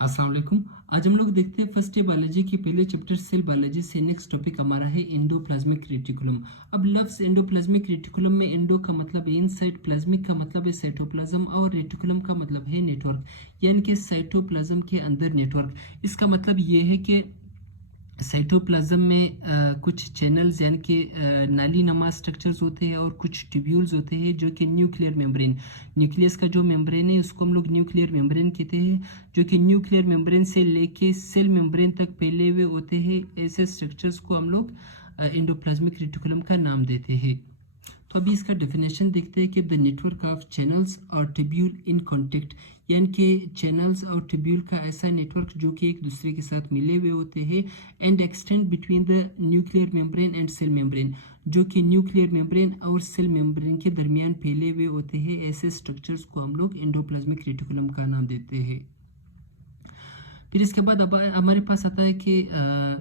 अस्सलाम वालेकुम। आज हम लोग देखते हैं फर्स्ट डे बायोलॉजी के पहले चैप्टर सेल बायोलॉजी से। नेक्स्ट टॉपिक हमारा है एंडोप्लाज्मिक रेटिकुलम। अब लफ्ज एंडोप्लाज्मिक रेटिकुलम में एंडो का मतलब है इनसाइड, प्लाज्मिक का मतलब है साइटोप्लाज्म और रेटिकुलम का मतलब है नेटवर्क, यानी कि साइटोप्लाज्म के अंदर नेटवर्क। इसका मतलब ये है कि साइटोप्लाज्म में कुछ चैनल्स यानी कि नाली नमा स्ट्रक्चर्स होते हैं और कुछ ट्यूब्यूल्स होते हैं जो कि न्यूक्लियर मेम्ब्रेन, न्यूक्लियस का जो मेम्ब्रेन है उसको हम लोग न्यूक्लियर मेम्ब्रेन कहते हैं, जो कि न्यूक्लियर मेम्ब्रेन से लेके सेल मेम्ब्रेन तक फैले हुए होते हैं। ऐसे स्ट्रक्चर्स को हम लोग एंडोप्लाज्मिक रेटिकुलम का नाम देते हैं। तो अभी इसका डेफिनेशन देखते हैं कि द नेटवर्क ऑफ चैनल्स और ट्यूब्यूल इन कॉन्टेक्ट, यानी कि चैनल्स और ट्यूब्यूल का ऐसा नेटवर्क जो कि एक दूसरे के साथ मिले हुए होते हैं and extend between the nuclear membrane and cell membrane, जो कि न्यूक्लियर मेम्ब्रेन और सेल मेम्ब्रेन के दरमियान फैले हुए होते हैं। ऐसे स्ट्रक्चर्स को हम लोग एंडोप्लाज्मिक रेटिकुलम का नाम देते हैं। फिर इसके बाद अब हमारे पास आता है कि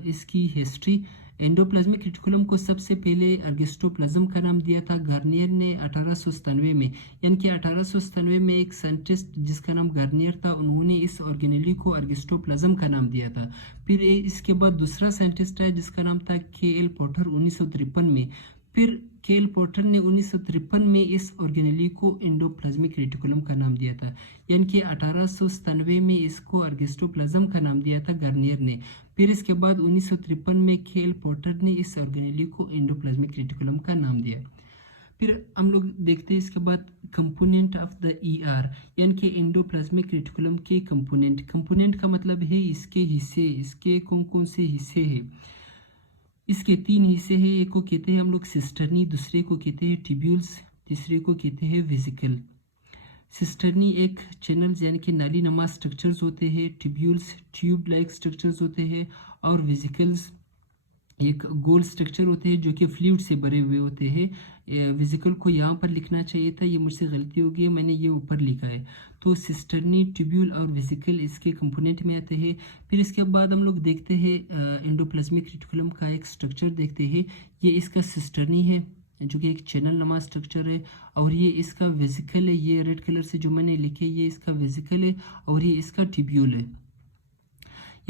इसकी हिस्ट्री। एंडोप्लाज्मिक रेटिकुलम को सबसे पहले अर्गिस्टोप्लाज्म का नाम दिया था गार्नियर ने 1897 में, यानी कि 1897 में एक साइंटिस्ट जिसका नाम गार्नियर था, उन्होंने इस ऑर्गेनेली को अर्गिस्टोप्लाज्म का नाम दिया था। फिर इसके बाद दूसरा साइंटिस्ट है जिसका नाम था के एल पॉटर 1953 में। फिर केल पोर्टर ने 1953 में इस ऑर्गेनेली को एंडोप्लाज्मिक रेटिकुलम का नाम दिया था, यानी कि 1897 में इसको अर्गिस्टोप्लाज्म का नाम दिया था गार्नियर ने। फिर इसके बाद 1953 में केल पोर्टर ने इस ऑर्गेनेली को एंडोप्लाज्मिक रेटिकुलम का नाम दिया। फिर हम लोग देखते हैं इसके बाद कंपोनेंट ऑफ द ईआर, यानी कि एंडोप्लाज्मिक रेटिकुलम के कंपोनेंट। कंपोनेंट का मतलब है इसके हिस्से, इसके कौन कौन से हिस्से हैं। इसके तीन हिस्से हैं, एक को कहते हैं हम लोग सिस्टर्नी, दूसरे को कहते हैं ट्यूब्यूल्स, तीसरे को कहते हैं वेसिकल। सिस्टर्नी एक चैनल्स यानी कि नाली नमा स्ट्रक्चर्स होते हैं, ट्यूब्यूल्स ट्यूब लाइक स्ट्रक्चर्स होते हैं और वेसिकल्स एक गोल स्ट्रक्चर होते हैं जो कि फ्लूइड से भरे हुए होते हैं। वेसिकल को यहाँ पर लिखना चाहिए था, ये मुझसे गलती हो गई है, मैंने ये ऊपर लिखा है। तो सिस्टर्नी, ट्यूब्यूल और वेसिकल इसके कंपोनेंट में आते हैं। फिर इसके बाद हम लोग देखते हैं एंडोप्लाज्मिक रेटिकुलम का एक स्ट्रक्चर देखते हैं। ये इसका सिस्टर्नी है जो कि एक चैनल नमा स्ट्रक्चर है, और ये इसका वेसिकल है, ये रेड कलर से जो मैंने लिखे ये इसका वेसिकल है, और ये इसका ट्यूब्यूल है।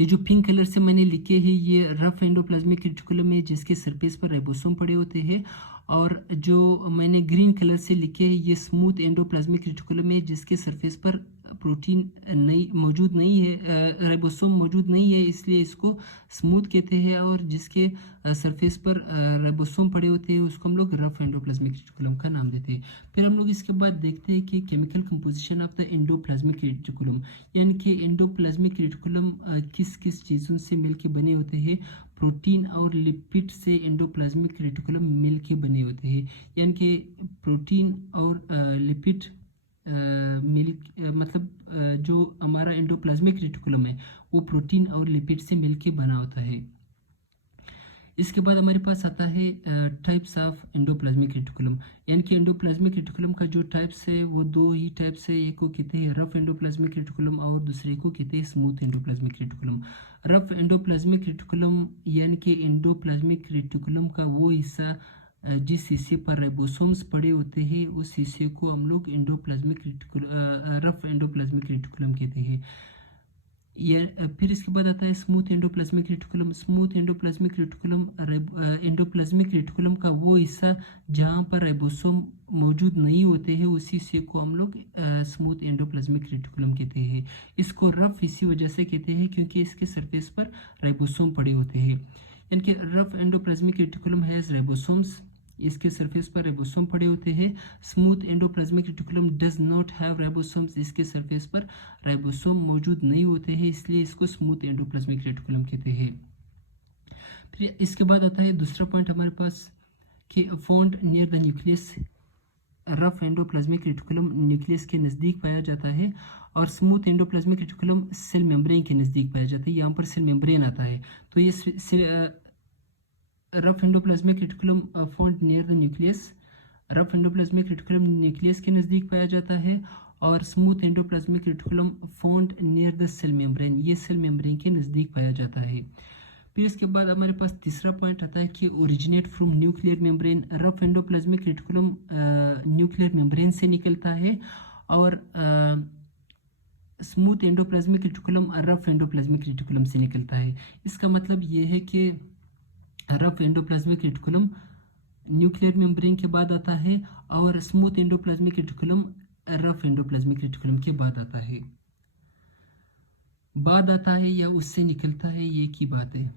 ये जो पिंक कलर से मैंने लिखे हैं ये रफ एंडोप्लाज्मिक रेटिकुलम है जिसके सरफेस पर राइबोसोम पड़े होते हैं, और जो मैंने ग्रीन कलर से लिखे हैं ये स्मूथ एंडोप्लाज्मिक रेटिकुलम है जिसके सरफेस पर प्रोटीन नहीं मौजूद नहीं है, राइबोसोम मौजूद नहीं है, इसलिए इसको स्मूथ कहते हैं। और जिसके सरफेस पर राइबोसोम पड़े होते हैं उसको हम लोग रफ एंडोप्लाज्मिक रेटिकुलम का नाम देते हैं। फिर हम लोग इसके बाद देखते हैं कि chemical composition of the endoplasmic reticulum, यानी कि एंडोप्लाज्मिक रेटिकुलम किस किस चीज़ों से मिलके बने होते हैं। प्रोटीन और लिपिड से एंडोप्लाज्मिक रेटिकुलम मिलके बने होते हैं, यानी कि प्रोटीन और लिपिड मतलब जो हमारा एंडोप्लाज्मिक रेटिकुलम है वो प्रोटीन और लिपिड से मिलके बना होता है। इसके बाद हमारे पास आता है टाइप्स ऑफ एंडोप्लाज्मिक रेटिकुलम, यानी कि एंडोप्लाज्मिक रेटिकुलम का जो टाइप्स है वो दो ही टाइप्स है, एक को कहते हैं रफ एंडोप्लाज्मिक रेटिकुलम और दूसरे को कहते हैं smooth endoplasmic reticulum. Rough endoplasmic reticulum यानी कि एंडोप्लाज्मिक रेटिकुलम का वो हिस्सा जिस हिस्से पर राइबोसोम्स पड़े होते हैं उस हिस्से को हम लोग endoplasmic reticulum rough endoplasmic reticulum कहते हैं। फिर इसके बाद आता है smooth endoplasmic reticulum. Smooth endoplasmic reticulum endoplasmic reticulum का वो हिस्सा जहाँ पर राइबोसोम मौजूद नहीं होते हैं उसी हिस्से को हम लोग स्मूथ एंडोप्लाज्मिक रेटिकुलम कहते हैं। इसको रफ इसी वजह से कहते हैं क्योंकि इसके सरफेस पर राइबोसोम पड़े होते हैं, यानी कि rough endoplasmic reticulum has ribosomes, इसके सरफेस पर राइबोसोम पड़े होते हैं। Smooth endoplasmic reticulum does not have ribosomes, इसके सरफेस पर राइबोसोम मौजूद नहीं होते हैं, इसलिए इसको स्मूथ एंडोप्लाज्मिक रेटिकुलम कहते हैं। फिर इसके बाद आता है दूसरा पॉइंट हमारे पास कि found near the nucleus. Rough endoplasmic reticulum nucleus के नज़दीक पाया जाता है और smooth endoplasmic reticulum cell membrane के नज़दीक पाया जाता है। यहाँ पर सेल मेम्ब्रेन आता है, तो ये rough endoplasmic reticulum found near the nucleus. Rough endoplasmic reticulum nucleus के नज़दीक पाया जाता है और smooth endoplasmic reticulum found near the cell membrane, ये सेल मेम्ब्रेन के नज़दीक पाया जाता है। फिर इसके बाद हमारे पास तीसरा पॉइंट आता है कि originate from nuclear membrane. Rough endoplasmic reticulum nuclear membrane से निकलता है और smooth endoplasmic reticulum rough endoplasmic reticulum से निकलता है। इसका मतलब ये है कि rough endoplasmic reticulum nuclear membrane के बाद आता है और smooth endoplasmic reticulum rough endoplasmic reticulum के बाद आता है या उससे निकलता है, ये की बात है।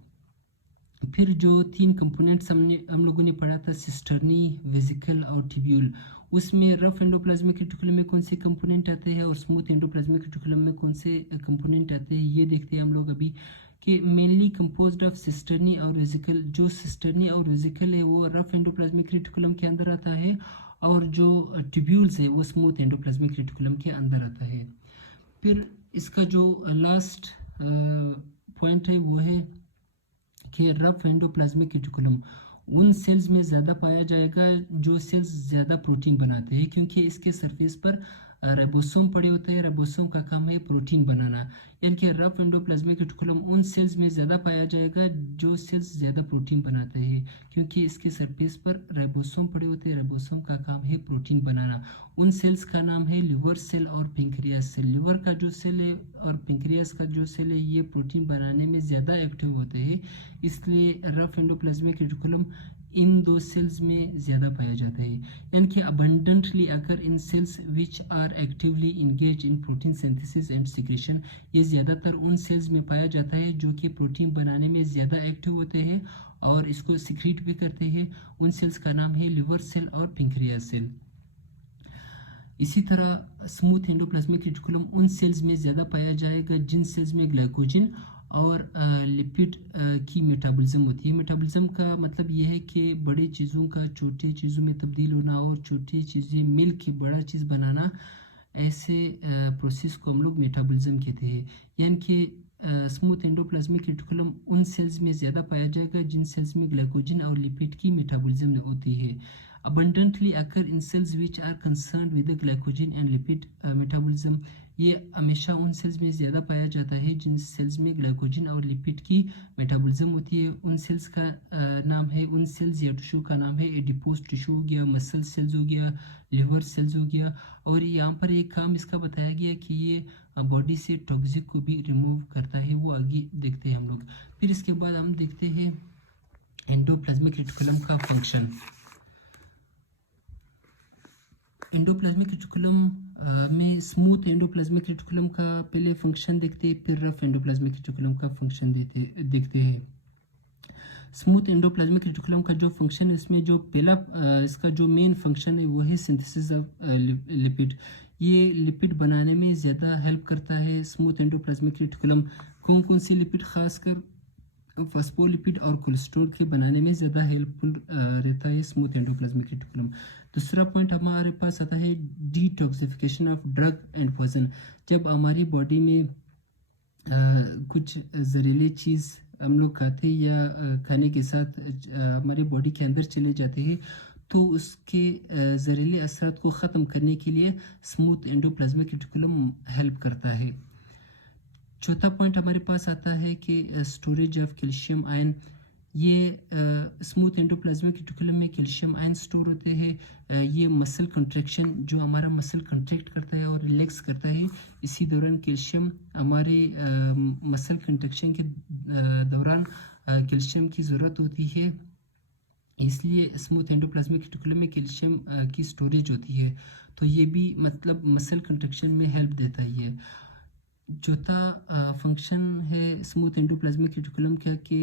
फिर जो 3 कंपोनेंट्स हम लोगों ने पढ़ा था, सिस्टर्नी, वेसिकल और ट्यूब्यूल, उसमें रफ एंडोप्लाज्मिक रेटिकुलम में कौन से कंपोनेंट आते हैं और स्मूथ एंडोप्लाज्मिक रेटिकुलम में कौन से कंपोनेंट आते हैं, ये देखते हैं हम लोग अभी। कि मेनली कंपोज्ड ऑफ सिस्टर्नी और वेसिकल। जो सिस्टर्नी और वेसिकल है वो रफ एंडोप्लाज्मिक रेटिकुलम के अंदर आता है और जो ट्यूब्यूल्स है वो स्मूथ एंडोप्लाज्मिक रेटिकुलम के अंदर आता है। फिर इसका जो लास्ट पॉइंट है वो है कि रफ एंडोप्लाज्मिक रेटिकुलम उन सेल्स में ज़्यादा पाया जाएगा जो सेल्स ज़्यादा प्रोटीन बनाते हैं, क्योंकि इसके सरफेस पर राइबोसोम पड़े होते हैं। राइबोसोम का काम है प्रोटीन बनाना, यानी कि रफ एंडोप्लाज्मिक रेटिकुलम उन सेल्स में ज़्यादा पाया जाएगा जो सेल्स ज़्यादा प्रोटीन बनाते हैं, क्योंकि इसके सरफेस पर राइबोसोम पड़े होते हैं। राइबोसोम का काम है प्रोटीन बनाना। उन सेल्स का नाम है लिवर सेल और पेंक्रियास सेल। लिवर का जो सेल है और पेंक्रियास का जो सेल है ये प्रोटीन बनाने में ज़्यादा एक्टिव होते हैं, इसलिए रफ एंडोप्लाज्मिक रेटिकुलम इन दो सेल्स में ज़्यादा पाया जाता है। यानी कि abundantly occur in cells which are actively engage in protein synthesis and secretion. ये ज़्यादातर उन सेल्स में पाया जाता है जो कि प्रोटीन बनाने में ज़्यादा एक्टिव होते हैं और इसको सिक्रीट भी करते हैं। उन सेल्स का नाम है लिवर सेल और पेंक्रियास सेल। इसी तरह स्मूथ एंडोप्लाज्मिक रेटिकुलम उन सेल्स में ज़्यादा पाया जाएगा जिन सेल्स में ग्लाइकोजन और लिपिड की मेटाबॉलिज्म होती है। मेटाबॉलिज्म का मतलब यह है कि बड़ी चीज़ों का छोटी चीज़ों में तब्दील होना और छोटी चीज़ें मिल के बड़ा चीज़ बनाना, ऐसे प्रोसेस को हम लोग मेटाबॉलिज्म कहते हैं। यानी कि स्मूथ एंडोप्लाज्मिक रेटिकुलम उन सेल्स में ज़्यादा पाया जाएगा जिन सेल्स में ग्लाइकोजन और लिपिड की मेटाबॉलिज्म होती है। abundantly occur in cells which are concerned with the glycogen and lipid metabolism। ये हमेशा उन सेल्स में ज़्यादा पाया जाता है जिन सेल्स में ग्लाइकोजन और लिपिड की मेटाबॉलिज्म होती है। उन सेल्स का नाम है, उन सेल्स या टिश्यू का नाम है एडिपोज टिश्यू हो गया, मसल सेल्स हो गया, लिवर सेल्स हो गया। और यहाँ पर एक काम इसका बताया गया कि ये बॉडी से टॉक्सिक को भी रिमूव करता है, वो आगे देखते हैं हम लोग। फिर इसके बाद हम देखते हैं एंडोप्लाज्मिक रेटिकुलम का फंक्शन। एंडोप्लाज्मिक रेटिकुलम में स्मूथ एंडोप्लाज्मिक रेटिकुलम का पहले फंक्शन देखते हैं, फिर रफ एंडोप्लाज्मिक रेटिकुलम का फंक्शन देखते हैं। स्मूथ एंडोप्लाज्मिक रेटिकुलम का जो फंक्शन है, इसमें जो पहला इसका जो मेन फंक्शन है वो है सिंथेसिस ऑफ लिपिड। ये लिपिड बनाने में ज़्यादा हेल्प करता है स्मूथ एंडोप्लाज्मिक रेटिकुलम। कौन कौन सी लिपिड, खासकर फॉस्फोलिपिड और कोलेस्ट्रॉल के बनाने में ज़्यादा हेल्पफुल रहता है स्मूथ एंडोप्लाज्मिक रेटिकुलम। दूसरा पॉइंट हमारे पास आता है detoxification of drug and poison. जब हमारी बॉडी में कुछ जहरीली चीज़ हम लोग खाते हैं या खाने के साथ हमारी बॉडी के अंदर चले जाते हैं, तो उसके जहरीले असरात को ख़त्म करने के लिए स्मूथ एंडोप्लाज्मिक रेटिकुलम हेल्प करता है। चौथा पॉइंट हमारे पास आता है कि स्टोरेज ऑफ कैल्शियम आयन। ये स्मूथ एंडोप्लाज्मिक रेटिकुलम में कैल्शियम आयन स्टोर होते हैं। ये मसल कंट्रैक्शन, जो हमारा मसल कंट्रैक्ट करता है और रिलैक्स करता है, इसी दौरान कैल्शियम हमारे मसल कंट्रैक्शन के दौरान कैल्शियम की ज़रूरत होती है, इसलिए स्मूथ एंडोप्लाज्मिक रेटिकुलम में कैल्शियम की स्टोरेज होती है। तो ये भी मतलब मसल कंट्रैक्शन में हेल्प देता है ये। चौथा फंक्शन है स्मूथ एंडोप्लाज्मिक रेटिकुलम का कि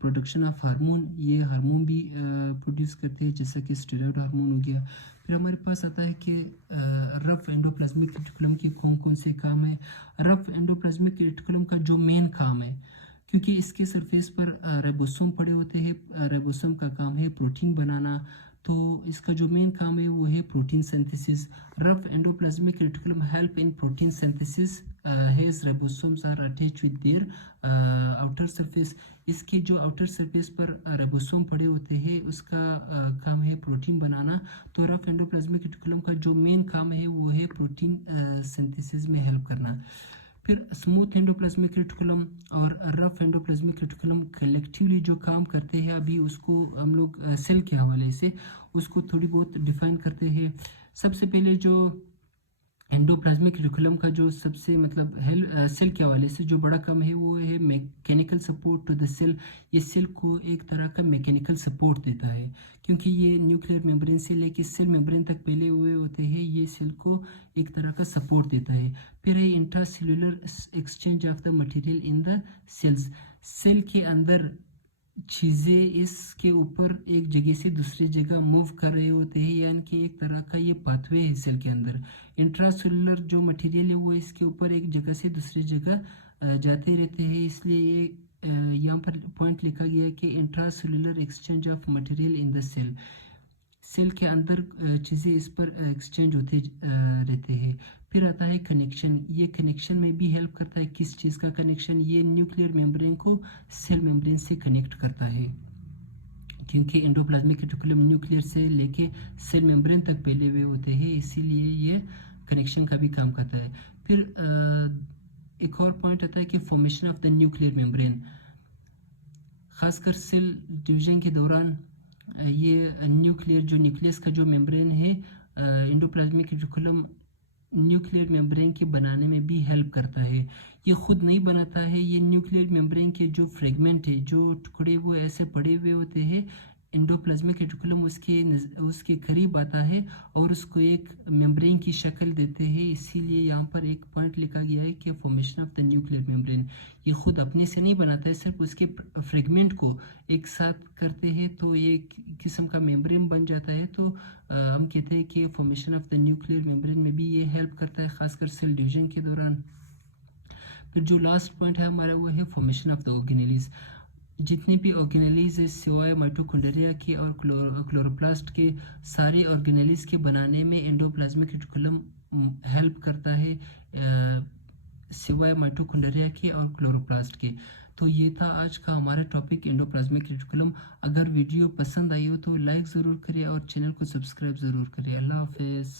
प्रोडक्शन ऑफ हार्मोन। ये हार्मोन भी प्रोड्यूस करते हैं, जैसा कि स्टेरॉयड हार्मोन हो गया। फिर हमारे पास आता है कि रफ एंडोप्लाज्मिक रेटिकुलम के कौन कौन से काम है। रफ एंडोप्लाज्मिक रेटिकुलम का जो मेन काम है, क्योंकि इसके सरफेस पर राइबोसोम पड़े होते हैं, राइबोसोम का काम है प्रोटीन बनाना, तो इसका जो मेन काम है वो है protein synthesis. Rough endoplasmic reticulum help in protein synthesis. Has ribosomes are attached with their outer surface. इसके जो आउटर सरफेस पर राइबोसोम पड़े होते हैं उसका काम है प्रोटीन बनाना। तो रफ एंडोप्लाज्मिक रेटिकुलम का जो मेन काम है वो है प्रोटीन सिंथेसिस में हेल्प करना। फिर स्मूथ एंडोप्लाज्मिक रेटिकुलम और रफ एंडोप्लाज्मिक रेटिकुलम कलेक्टिवली जो काम करते हैं, अभी उसको हम लोग सेल के हवाले से उसको थोड़ी बहुत डिफाइन करते हैं। सबसे पहले जो एंडोप्लाज्मिक रेटिकुलम का जो सबसे मतलब सेल के हवाले से जो बड़ा काम है वो है mechanical support to the cell. ये सेल को एक तरह का मैकेनिकल सपोर्ट देता है, क्योंकि ये न्यूक्लियर मेम्ब्रेन से लेके सेल मेम्ब्रेन तक फैले हुए होते हैं। ये सेल को एक तरह का सपोर्ट देता है। फिर है intracellular exchange of the material in the cells. Cell के अंदर चीज़ें इसके ऊपर एक जगह से दूसरी जगह मूव कर रहे होते हैं, यानी कि एक तरह का ये पाथवे है सेल के अंदर। इंट्रासेलुलर जो मटेरियल है वो इसके ऊपर एक जगह से दूसरी जगह जाते रहते हैं, इसलिए ये यहाँ पर पॉइंट लिखा गया है कि intracellular exchange of material in the cell. Cell के अंदर चीज़ें इस पर एक्सचेंज होते रहते हैं। फिर आता है कनेक्शन। ये कनेक्शन में भी हेल्प करता है। किस चीज़ का कनेक्शन? ये न्यूक्लियर मेम्ब्रेन को सेल मेम्ब्रेन से कनेक्ट करता है, क्योंकि एंडोप्लाज्मिक रेटिकुलम न्यूक्लियर से लेके सेल मेम्ब्रेन तक फैले हुए होते हैं, इसीलिए ये कनेक्शन का भी काम करता है। फिर एक और पॉइंट आता है कि formation of the nuclear membrane. खासकर सेल डिवीजन के दौरान ये न्यूक्लियर जो न्यूक्लियस का जो मेम्ब्रेन है, एंडोप्लाज्मिक रेटिकुलम न्यूक्लियर मेम्ब्रेन के बनाने में भी हेल्प करता है। ये खुद नहीं बनाता है, ये न्यूक्लियर मेम्ब्रेन के जो फ्रेगमेंट है, जो टुकड़े वो ऐसे पड़े हुए होते हैं, एंडोप्लाज्मिक रेटिकुलम उसके करीब आता है और उसको एक मेम्ब्रेन की शक्ल देते हैं। इसीलिए यहाँ पर एक पॉइंट लिखा गया है कि formation of the nuclear membrane. ये खुद अपने से नहीं बनाता है, सिर्फ उसके फ्रेगमेंट को एक साथ करते हैं तो ये किस्म का मेम्ब्रेन बन जाता है। तो हम कहते हैं कि formation of the nuclear membrane में भी ये हेल्प करता है, खासकर सेल डिवीजन के दौरान। फिर जो लास्ट पॉइंट है हमारा वो है फॉर्मेशन ऑफ द ऑर्गेनेलीज। जितने भी ऑर्गेनेलीज है सिवाय माइटोकॉन्ड्रिया के और क्लोरोप्लास्ट के, सारे ऑर्गेनेलीज के बनाने में एंडोप्लाज्मिक रेटिकुलम हेल्प करता है, सिवाय माइटोकॉन्ड्रिया के और क्लोरोप्लास्ट के। तो ये था आज का हमारा टॉपिक एंडोप्लाज्मिक रेटिकुलम। अगर वीडियो पसंद आई हो तो लाइक ज़रूर करिए और चैनल को सब्सक्राइब ज़रूर करिए। अल्लाह हाफिज़।